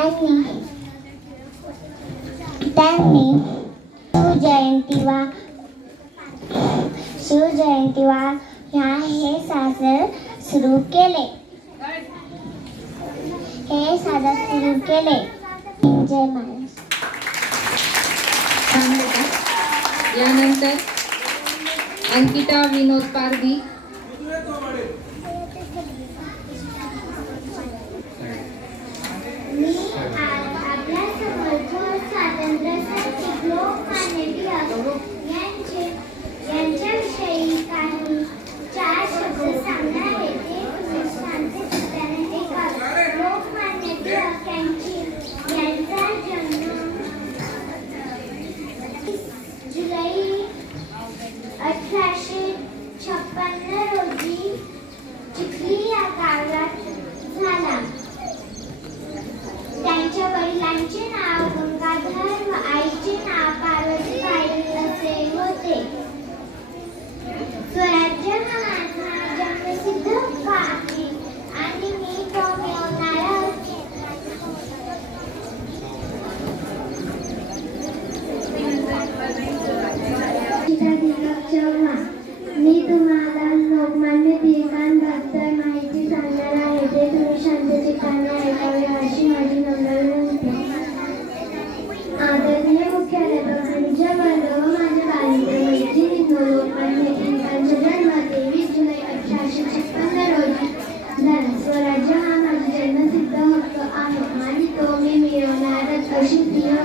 त्यांनी त्यांनी शिवजयंती वा शिवजयंती वा ह्या हे साजर सुरू केले. हे साजर सुरू केले. जय महाराज. यानंतर अंकिता विनोद पारवी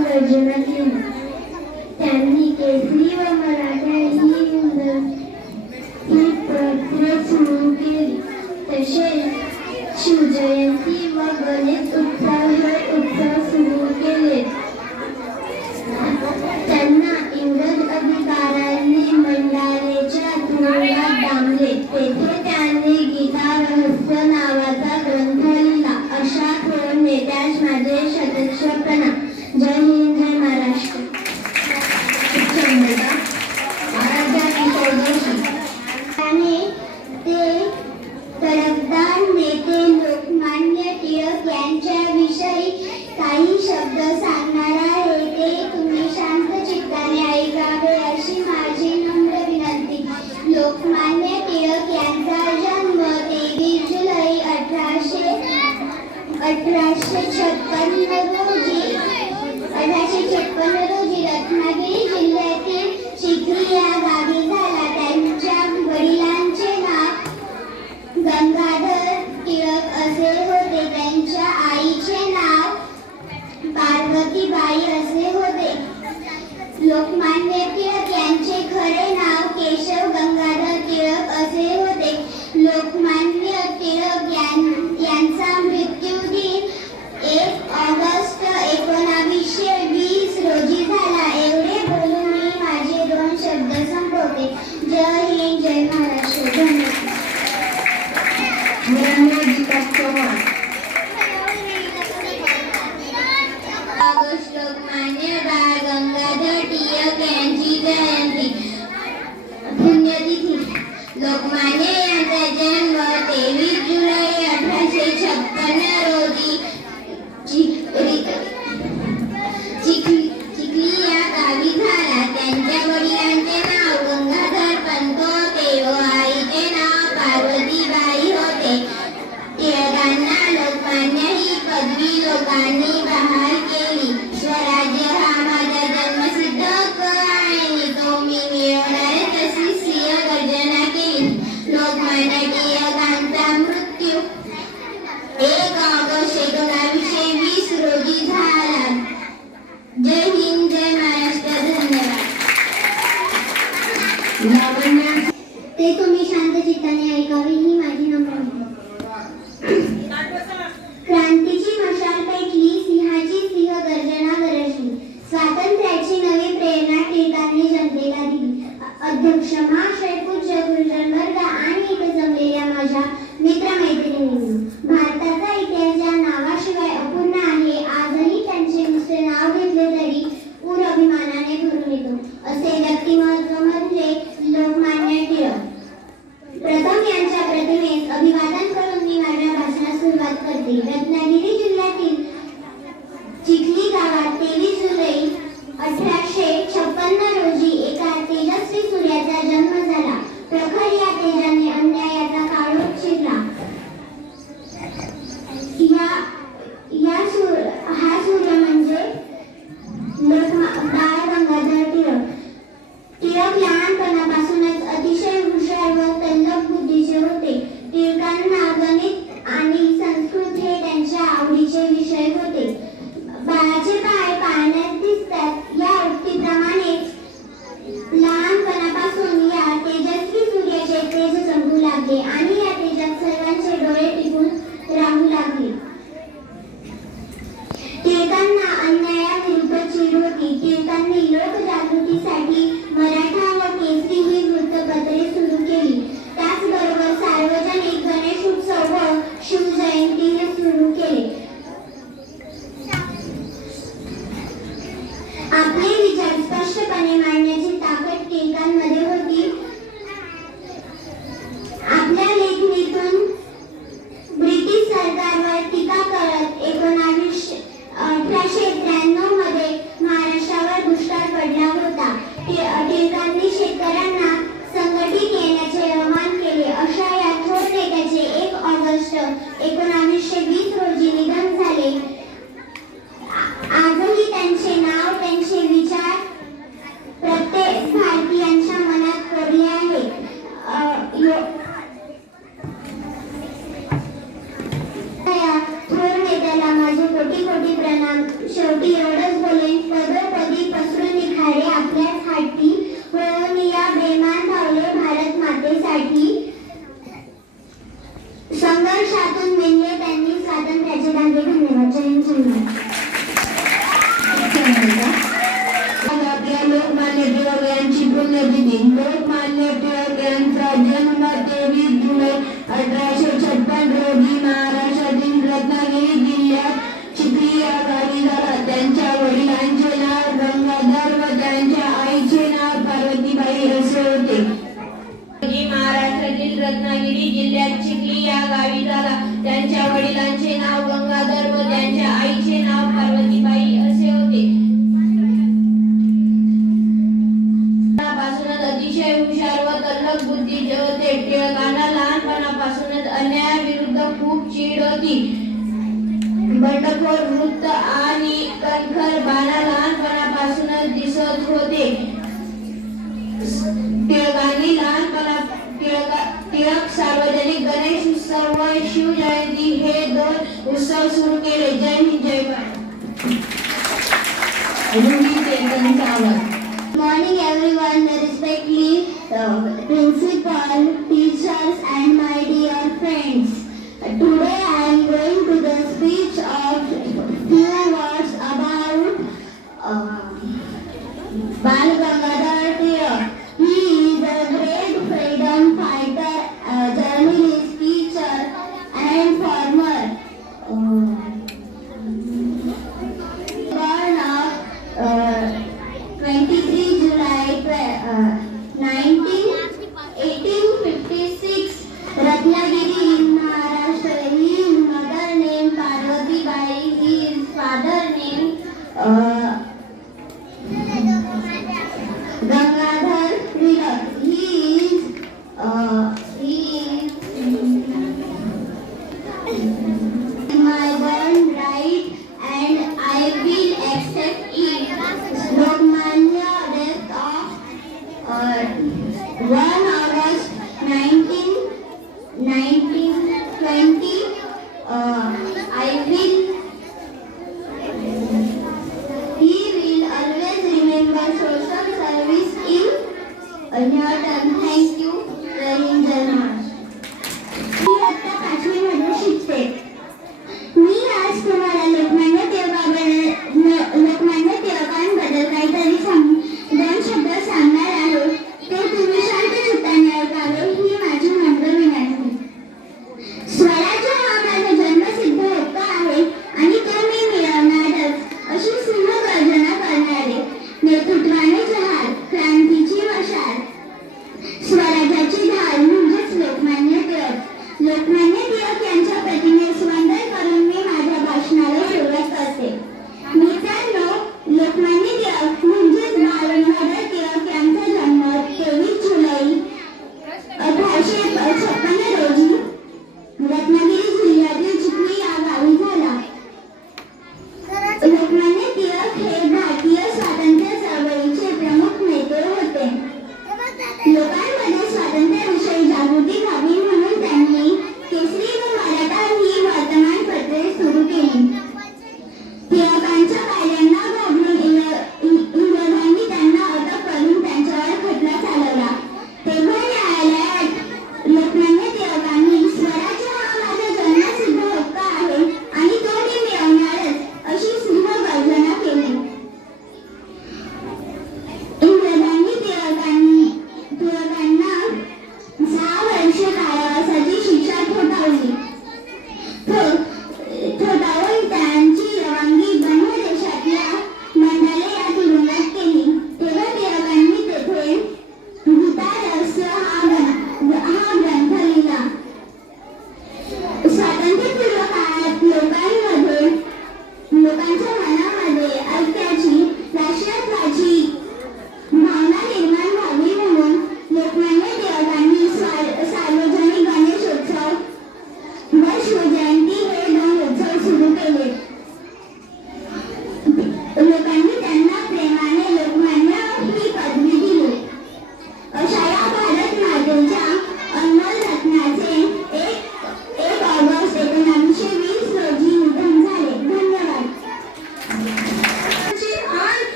रचना केली त्यांनी केसरी व मराठा ही ही पत्र सुरू केली. तसेच शिवजयंती व गणेश उत्सव ते तरफदार नेते पार्वतीबाई असे होते. लोकमान्य लोकमान्य यांचा जन्म तेवीस myślę, panie Maj. Dios. Tilak सार्वजनिक गणेश उत्सव व शिवजयंती हे दोन उत्सव सुरू केले. जय हिंद जय Bharat. Morning everyone respectfully principal One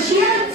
ще